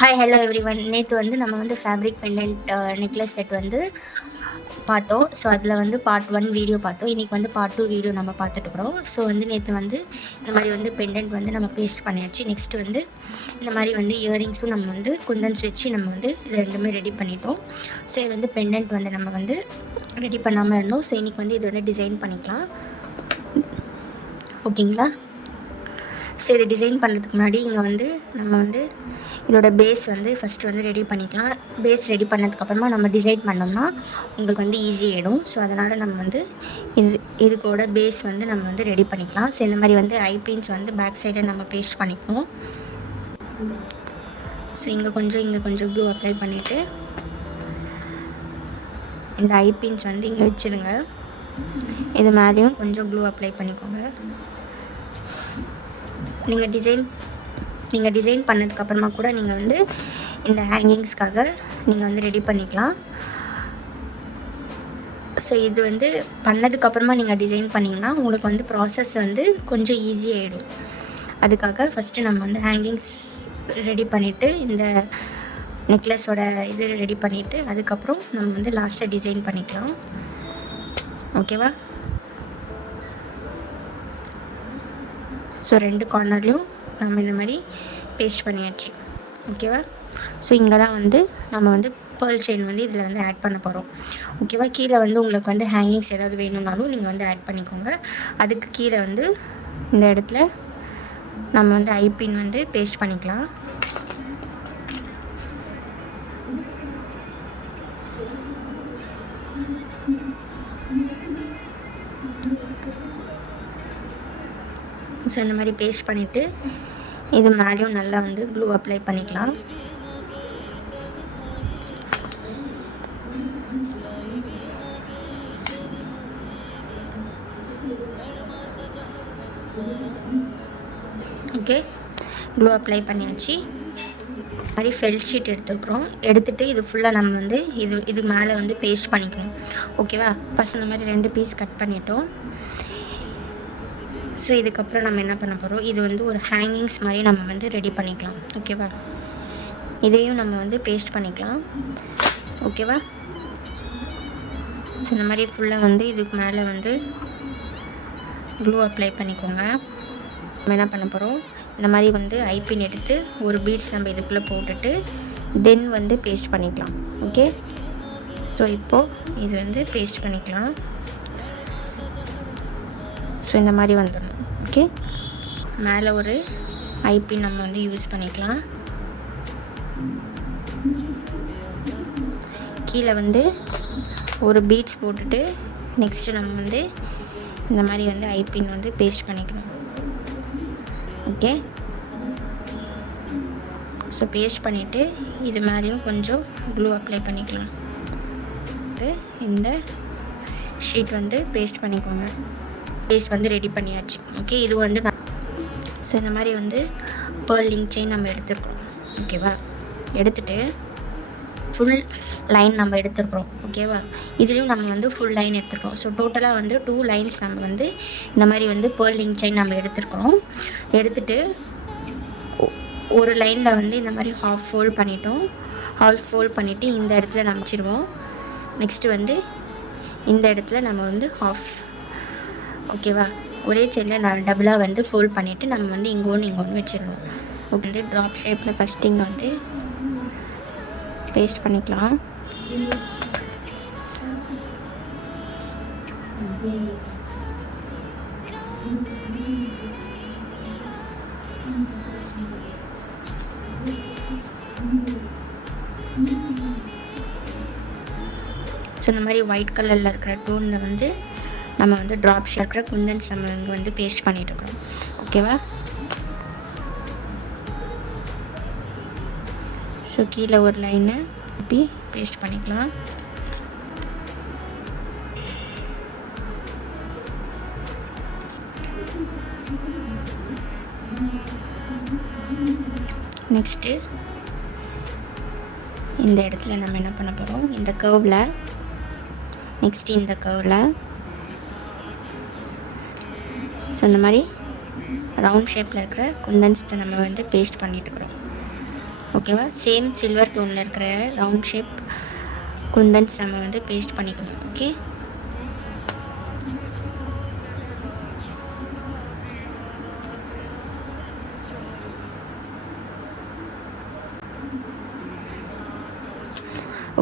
Hi hello everyone. நேற்று வந்து நம்ம வந்து ஃபேப்ரிக் பெண்டன்ட் நெக்லஸ் செட் வந்து பார்த்தோம். ஸோ அதில் வந்து பார்ட் 1 வீடியோ பார்த்தோம். இன்றைக்கி வந்து பார்ட் 2 வீடியோ நம்ம பார்த்துட்டுருக்குறோம். ஸோ வந்து நேற்று வந்து இந்த மாதிரி வந்து பெண்டன்ட் வந்து நம்ம பேஸ்ட் பண்ணியாச்சு. நெக்ஸ்ட்டு வந்து இந்த மாதிரி வந்து இயரிங்ஸும் நம்ம வந்து குந்தன்ஸ் வச்சு நம்ம வந்து இது ரெண்டுமே ரெடி பண்ணிட்டோம். ஸோ இது வந்து பெண்டன்ட் வந்து நம்ம வந்து ரெடி பண்ணாமல் இருந்தோம். ஸோ இன்றைக்கி வந்து இது வந்து டிசைன் பண்ணிக்கலாம். ஓகேங்களா? ஸோ இது டிசைன் பண்ணுறதுக்கு முன்னாடி இங்கே வந்து நம்ம வந்து இதோட பேஸ் வந்து ஃபஸ்ட்டு வந்து ரெடி பண்ணிக்கலாம். பேஸ் ரெடி பண்ணதுக்கப்புறமா நம்ம டிசைன் பண்ணோம்னா உங்களுக்கு வந்து ஈஸி ஆகிடும். ஸோ அதனால் நம்ம வந்து இதுக்கோட பேஸ் வந்து நம்ம வந்து ரெடி பண்ணிக்கலாம். ஸோ இந்த மாதிரி வந்து ஐபின்ஸ் வந்து பேக் சைடில் நம்ம பேஸ்ட் பண்ணிக்குவோம். ஸோ இங்கே கொஞ்சம் க்ளூ அப்ளை பண்ணிவிட்டு இந்த ஐபின்ஸ் வந்து இங்கே வச்சுடுங்க. இது மேலேயும் கொஞ்சம் க்ளூ அப்ளை பண்ணிக்கோங்க. நீங்கள் டிசைன் பண்ணதுக்கப்புறமா கூட நீங்கள் வந்து இந்த ஹேங்கிங்ஸ்க்காக நீங்கள் வந்து ரெடி பண்ணிக்கலாம். ஸோ இது வந்து பண்ணதுக்கப்புறமா நீங்கள் டிசைன் பண்ணிங்கன்னா உங்களுக்கு வந்து ப்ராசஸ் வந்து கொஞ்சம் ஈஸியாகிடும். அதுக்காக ஃபஸ்ட்டு நம்ம வந்து ஹேங்கிங்ஸ் ரெடி பண்ணிவிட்டு இந்த நெக்லஸோட இது ரெடி பண்ணிவிட்டு அதுக்கப்புறம் நம்ம வந்து லாஸ்ட்டாக டிசைன் பண்ணிக்கலாம். ஓகேவா? ஸோ 2 கார்னர்லையும் நம்ம இந்த மாதிரி பேஸ்ட் பண்ணியாச்சு. ஓகேவா? ஸோ இங்கே தான் வந்து நம்ம வந்து பேர்ல் செயின் வந்து இதில் வந்து ஆட் பண்ண போகிறோம். ஓகேவா? கீழே வந்து உங்களுக்கு வந்து ஹேங்கிங்ஸ் ஏதாவது வேணும்னாலும் நீங்கள் வந்து ஆட் பண்ணிக்கோங்க. அதுக்கு கீழே வந்து இந்த இடத்துல நம்ம வந்து ஐபின் வந்து பேஸ்ட் பண்ணிக்கலாம். ஸோ இந்த மாதிரி பேஸ்ட் பண்ணிவிட்டு இது மேலேயும் நல்லா வந்து க்ளூ அப்ளை பண்ணிக்கலாம். ஓகே, க்ளூ அப்ளை பண்ணியாச்சு. மாதிரி ஃபெல்ட் ஷீட் எடுத்துகிட்டு இது ஃபுல்லாக நம்ம வந்து இது மேலே வந்து பேஸ்ட் பண்ணிக்கணும். ஓகேவா? ஃபஸ்ட் இந்த மாதிரி 2 பீஸ் கட் பண்ணிட்டோம். ஸோ இதுக்கப்புறம் நம்ம என்ன பண்ண போகிறோம், இது வந்து ஒரு ஹேங்கிங்ஸ் மாதிரி நம்ம வந்து ரெடி பண்ணிக்கலாம். ஓகேவா? இதையும் நம்ம வந்து பேஸ்ட் பண்ணிக்கலாம். ஓகேவா? ஸோ இந்த மாதிரி ஃபுல்லாக வந்து இதுக்கு மேலே வந்து க்ளூ அப்ளை பண்ணிக்கோங்க. நம்ம என்ன பண்ண போகிறோம், இந்த மாதிரி வந்து ஐபின் எடுத்து ஒரு பீட்ஸ் நம்ம இதுக்குள்ளே போட்டுட்டு தென் வந்து பேஸ்ட் பண்ணிக்கலாம். ஓகே, ஸோ இப்போது இது வந்து பேஸ்ட் பண்ணிக்கலாம். ஸோ இந்த மாதிரி வந்துடணும். ஓகே, மேலே ஒரு ஐபின் நம்ம வந்து யூஸ் பண்ணிக்கலாம். கீழே வந்து ஒரு பீட்ஸ் போட்டுட்டு நெக்ஸ்ட்டு நம்ம வந்து இந்த மாதிரி வந்து ஐபின் வந்து பேஸ்ட் பண்ணிக்கணும். ஓகே, ஸோ பேஸ்ட் பண்ணிவிட்டு இது மேலேயும் கொஞ்சம் க்ளூ அப்ளை பண்ணிக்கலாம். இந்த ஷீட் வந்து பேஸ்ட் பண்ணிக்கோங்க. பேஸ் வந்து ரெடி பண்ணியாச்சு. ஓகே, இது வந்து ஸோ இந்த மாதிரி வந்து பேர்ல் லிங்க் செயின் நம்ம எடுத்துருக்கோம். ஓகேவா? எடுத்துகிட்டு ஃபுல் லைன் நம்ம எடுத்துருக்குறோம். ஓகேவா? இதுலேயும் நம்ம வந்து ஃபுல் லைன் எடுத்துருக்கோம். ஸோ டோட்டலாக வந்து 2 லைன்ஸ் நம்ம வந்து இந்த மாதிரி வந்து பேர்ல் லிங்க் செயின் நம்ம எடுத்துருக்கோம். எடுத்துகிட்டு ஒரு லைனில் வந்து இந்த மாதிரி ஹாஃப் ஃபோல்ட் பண்ணிவிட்டு இந்த இடத்துல நம்ம வச்சுருவோம். நெக்ஸ்ட்டு வந்து இந்த இடத்துல நம்ம வந்து ஹாஃப். ஓகேவா? ஒரே செயினில் நான் டபுளாக வந்து ஃபோல்ட் பண்ணிவிட்டு நம்ம வந்து இங்கே ஒன்று வச்சிடணும். வந்து ட்ராப் ஷேப்பில் ஃபஸ்ட்டு இங்கே வந்து பேஸ்ட் பண்ணிக்கலாம். ஸோ இந்த மாதிரி ஒயிட் கலரில் இருக்கிற டோனில் வந்து நம்ம வந்து ட்ராப் ஷேப் இருக்கிற குந்தன்ஸ் நம்ம இங்கே வந்து பேஸ்ட் பண்ணிகிட்ருக்கோம். ஓகேவா? ஸோ கீழே ஒரு லைனை இப்படி பேஸ்ட் பண்ணிக்கலாம். நெக்ஸ்ட்டு இந்த இடத்துல நம்ம என்ன பண்ண போகிறோம், இந்த கர்வில் நெக்ஸ்ட்டு இந்த கர்வில் ஸோ இந்த மாதிரி ரவுண்ட் ஷேப்பில் இருக்கிற குந்தன்ஸை நம்ம வந்து பேஸ்ட் பண்ணிட்டுருக்குறோம். ஓகே, ஓகேவா. சேம் சில்வர் டோனில் இருக்கிற ரவுண்ட் ஷேப் குந்தன்ஸ் நம்ம வந்து பேஸ்ட் பண்ணிக்கணும். Okay,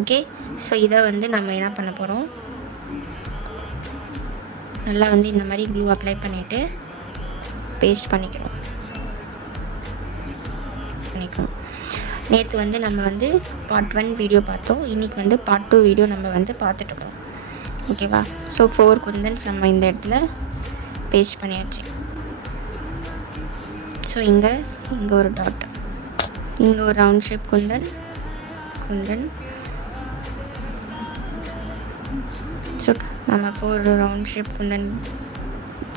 okay. ஸோ இதை வந்து நம்ம என்ன பண்ண போகிறோம், நல்லா வந்து இந்த மாதிரி க்ளூ அப்ளை பண்ணிவிட்டு பேஸ்ட் பண்ணிக்கணும். நேற்று வந்து நம்ம வந்து பார்ட் 1 வீடியோ பார்த்தோம். இன்றைக்கி வந்து பார்ட் 2 வீடியோ நம்ம வந்து பார்த்துட்ருக்கோம். ஓகேவா. ஸோ 4 குந்தன்ஸ் நம்ம இந்த இடத்துல பேஸ்ட் பண்ணியாச்சு. ஸோ இங்கே ஒரு டாட், இங்கே ஒரு ரவுண்ட் ஷேப் குந்தன். ஸோ நம்ம 4 ரவுண்ட் ஷேப் குந்தன்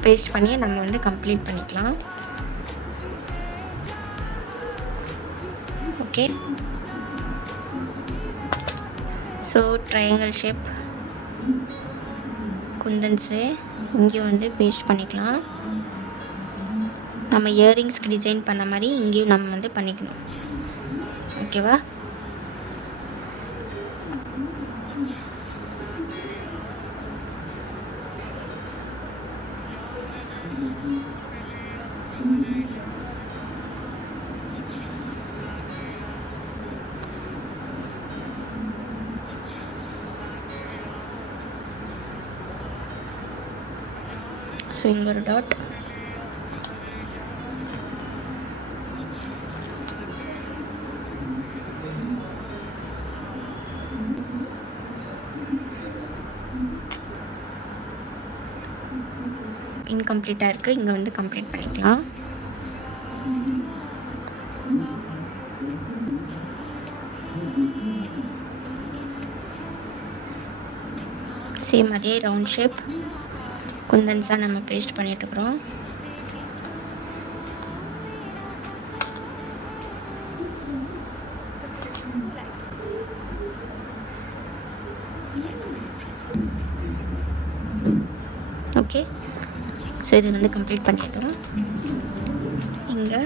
பேஸ்ட் பண்ணி நம்ம வந்து கம்ப்ளீட் பண்ணிக்கலாம். ஓகே, ஸோ ட்ரையாங்கிள் ஷேப் குந்தன்ஸு இங்கேயும் வந்து பேஸ்ட் பண்ணிக்கலாம். நம்ம இயரிங்ஸ்க்கு டிசைன் பண்ண மாதிரி இங்கேயும் நம்ம வந்து பண்ணிக்கணும். ஓகேவா. ஸோ இங்கே ஒரு டாட், இன்கம்ப்ளீட்டாக இருக்குது. இங்கே வந்து கம்ப்ளீட் பண்ணிக்கலாம். சேம் அதே ரவுண்ட் ஷேப் குந்தன்ஸ் தான் நம்ம பேஸ்ட் பண்ணிட்டுருக்குறோம். ஓகே, ஸோ இது வந்து கம்ப்ளீட் பண்ணிட்டோம். இங்கே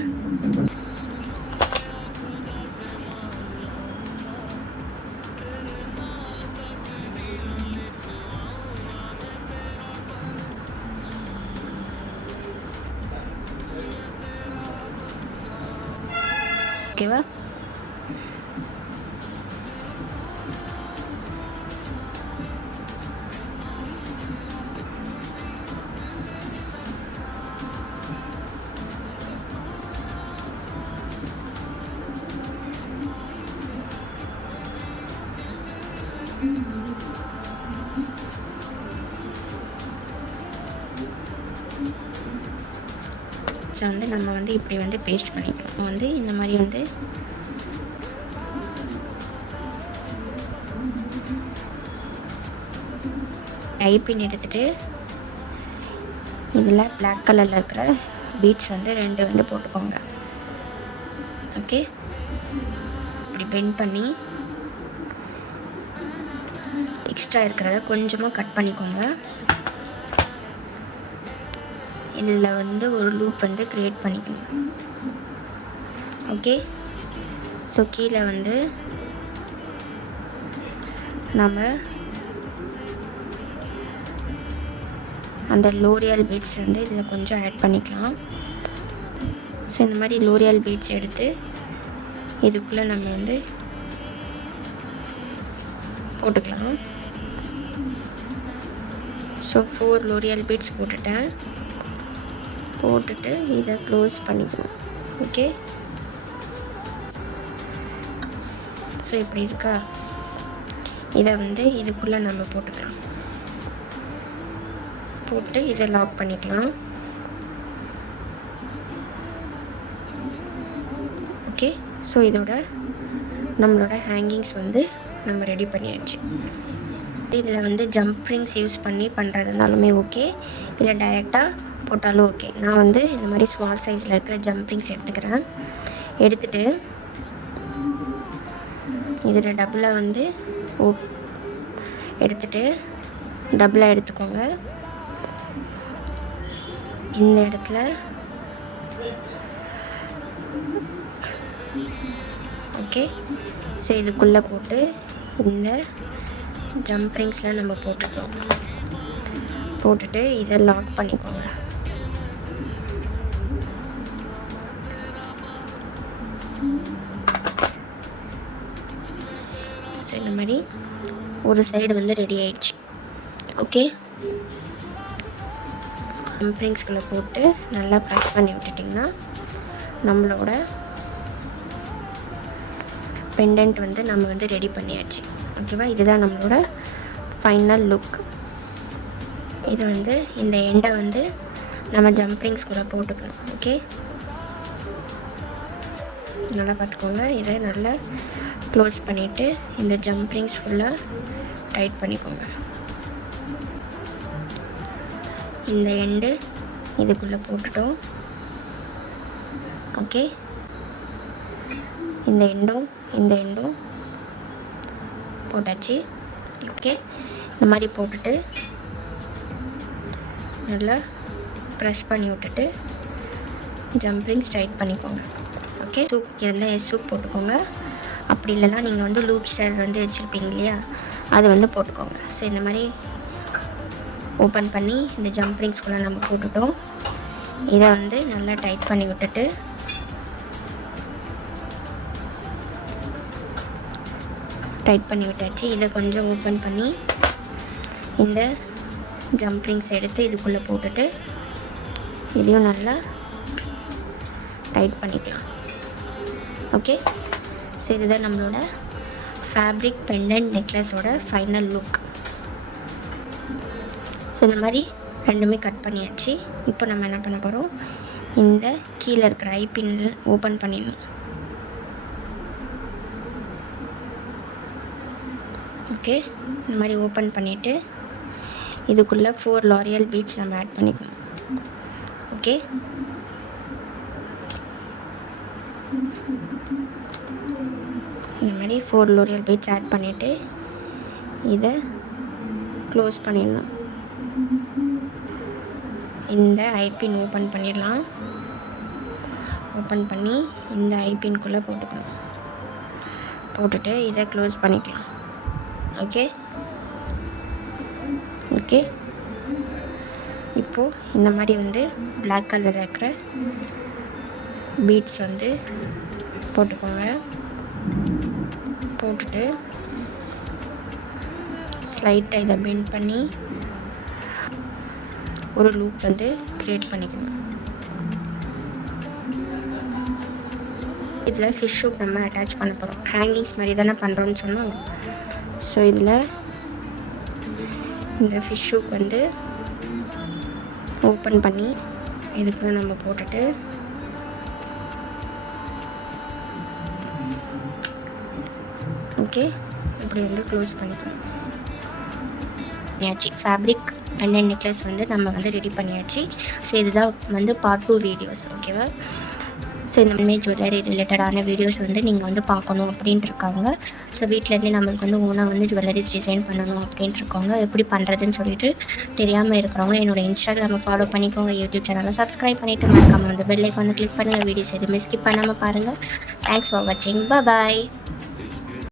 ஓகேவா. வந்து நம்ம வந்து இப்படி வந்து பேஸ்ட் பண்ணிக்கலாம். வந்து இந்த மாதிரி வந்து டைப்பின் எடுத்துகிட்டு இதில் பிளாக் கலரில் இருக்கிற பீட்ஸ் வந்து 2 வந்து போட்டுக்கோங்க. ஓகே, இப்படி பெண்ட் பண்ணி எக்ஸ்ட்ரா இருக்கிறத கொஞ்சமாக கட் பண்ணிக்கோங்க. இதில் வந்து ஒரு லூப் வந்து க்ரியேட் பண்ணிக்கணும். ஓகே, ஸோ கீழே வந்து நம்ம அந்த லோரியல் பீட்ஸ் வந்து இதில் கொஞ்சம் ஆட் பண்ணிக்கலாம். ஸோ இந்த மாதிரி லோரியல் பீட்ஸ் எடுத்து இதுக்குள்ளே நம்ம வந்து போட்டுக்கலாம். ஸோ 4 லோரியல் பீட்ஸ் போட்டுட்டு இதை க்ளோஸ் பண்ணிக்கணும். ஓகே, ஸோ இப்படி இருக்கா. இதை வந்து இதுக்குள்ளே நம்ம போட்டுக்கலாம். போட்டு இதை லாக் பண்ணிக்கலாம். ஓகே, ஸோ இதோட நம்மளோட ஹேங்கிங்ஸ் வந்து நம்ம ரெடி பண்ணியாச்சு. இதில் வந்து ஜம்ப் ரிங்ஸ் யூஸ் பண்ணி பண்ணுறதுனாலுமே ஓகே, இல்லை டைரெக்டாக போட்டாலும் ஓகே. நான் வந்து இந்த மாதிரி ஸ்மால் சைஸில் இருக்கிற ஜம்ப் ரிங்ஸ் எடுத்துகிட்டு இதில் டபுளாக வந்து டபுளாக எடுத்துக்கோங்க. இந்த இடத்துல ஓகே. ஸோ இதுக்குள்ளே போட்டு இந்த ஜம்ப் ரிங்ஸ்லாம் நம்ம போட்டுக்கலாம். போட்டுட்டு இதை லாக் பண்ணிக்கோங்க. ஸோ இந்த மாதிரி ஒரு சைடு வந்து ரெடி ஆயிடுச்சு. ஓகே. ஜம்ப் ரிங்ஸ்குள்ளே போட்டு நல்லா ப்ரெஸ் பண்ணி விட்டுட்டிங்கன்னா நம்மளோட பெண்டன்ட் வந்து நம்ம வந்து ரெடி பண்ணியாச்சு. ஓகேவா? இதுதான் நம்மளோட ஃபைனல் லுக். இது வந்து இந்த எண்டை வந்து நம்ம ஜம்ப் ரிங்ஸ்குள்ளே போட்டுக்கணும். ஓகே, நல்லா பார்த்துக்கோங்க. இதை நல்லா க்ளோஸ் பண்ணிவிட்டு இந்த ஜம்ப் ரிங்ஸ் ஃபுல்லாக டைட் பண்ணிக்கோங்க. இந்த எண்டு இதுக்குள்ளே போட்டுட்டோம். ஓகே, இந்த எண்டும் போட்டாச்சு. ஓகே, இந்த மாதிரி போட்டுட்டு நல்லா ப்ரெஸ் பண்ணி விட்டுட்டு ஜம்ப் ரிங்ஸ் டைட் பண்ணிக்கோங்க. ஓகே, சூப் இருந்தால் சூப் போட்டுக்கோங்க. அப்படி இல்லைன்னா நீங்கள் வந்து லூப் ஸ்டைல் வந்து வச்சுருப்பீங்க இல்லையா, அது வந்து போட்டுக்கோங்க. ஸோ இந்த மாதிரி ஓப்பன் பண்ணி இந்த ஜம்ப் ரிங்ஸ்குள்ளே நம்ம போட்டுட்டோம். இதை வந்து நல்லா டைட் பண்ணி விட்டுட்டு விட்டாச்சு. இதை கொஞ்சம் ஓப்பன் பண்ணி இந்த ஜம்ப் ரிங்ஸ் எடுத்து இதுக்குள்ளே போட்டுட்டு இதையும் நல்லா டைட் பண்ணிக்கலாம். ஓகே, ஸோ இதுதான் நம்மளோட ஃபேப்ரிக் பெண்டன்ட் நெக்லஸோட ஃபைனல் லுக். ஸோ இந்த மாதிரி ரெண்டுமே கட் பண்ணியாச்சு. இப்போ நம்ம என்ன பண்ண போகிறோம், இந்த கீழே இருக்கிற ஐபின் ஓப்பன் பண்ணிடணும். ஓகே, இந்த மாதிரி ஓப்பன் பண்ணிவிட்டு இதுக்குள்ளே 4 லாரியல் பீட்ஸ் நம்ம ஆட் பண்ணிக்கணும். ஓகே, இந்த மாதிரி 4 லாரியல் பீட்ஸ் ஆட் பண்ணிவிட்டு இதை க்ளோஸ் பண்ணிடணும். இந்த ஐபின் ஓப்பன் பண்ணிடலாம். ஓப்பன் பண்ணி இந்த ஐபின்குள்ளே போட்டுக்கணும். போட்டுட்டு இதை க்ளோஸ் பண்ணிக்கலாம். ஓகே, இப்போது இந்த மாதிரி வந்து பிளாக் கலரில் இருக்கிற பீட்ஸ் வந்து போட்டுக்கோங்க. போட்டுட்டு ஸ்லைட்டாக இதை பெண்ட் பண்ணி ஒரு லூப் வந்து க்ரியேட் பண்ணிக்கணும். இதில் ஃபிஷ் ஷூப் நம்ம அட்டாச் பண்ண போகிறோம். ஹேங்கிங்ஸ் மாதிரி தானே பண்ணுறோன்னு சொன்னோம். ஸோ இதில் இந்த ஃபிஷ் ஷூப் வந்து ஓப்பன் பண்ணி இதுக்குள்ளே நம்ம போட்டுட்டு ஓகே, இப்படி வந்து க்ளோஸ் பண்ணிக்கலாம். ஃபேப்ரிக் பெண்டன்ட் நெக்லஸ் வந்து நம்ம வந்து ரெடி பண்ணியாச்சு. ஸோ இதுதான் வந்து பார்ட் 2 வீடியோஸ். ஓகேவா? ஸோ இந்த மாதிரி ஜுவல்லரி ரிலேட்டடான வீடியோஸ் வந்து நீங்கள் வந்து பார்க்கணும் அப்படின்ட்டு இருக்காங்க. ஸோ வீட்டிலேருந்தே நம்மளுக்கு வந்து ஓனாக வந்து ஜுவல்லரிஸ் டிசைன் பண்ணணும் அப்படின்ட்டு இருக்காங்க. எப்படி பண்ணுறதுன்னு சொல்லிட்டு தெரியாமல் இருக்கிறவங்க என்னோடய இன்ஸ்டாகிராமை ஃபாலோ பண்ணிக்கோங்க. யூடியூப் சேனலை சப்ஸ்கிரைப் பண்ணிவிட்டு மறக்காமல் வந்து பெல் ஐக்கானை கிளிக் பண்ணுங்கள். வீடியோஸ் எதுவுமே ஸ்கிப் பண்ணாமல் பாருங்கள். தேங்க்ஸ் ஃபார் வாட்சிங். பாய்.